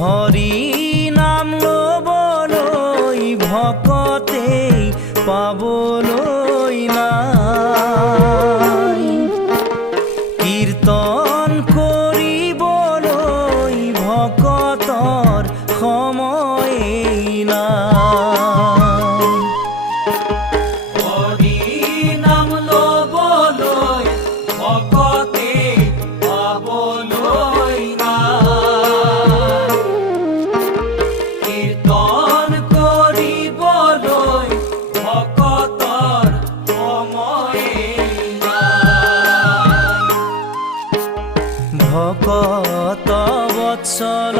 হৰি নাম লবলৈ ভকতে পাবলৈ নাই, কীৰ্তন কৰিবলৈ ভকতৰ সময়েই নাই। হৰি নাম লবলৈ ভকতে পাবলৈ নাই, কীৰ্তন কৰিবলৈ ভকতৰ সময়েই নাই। ভকত বৎসল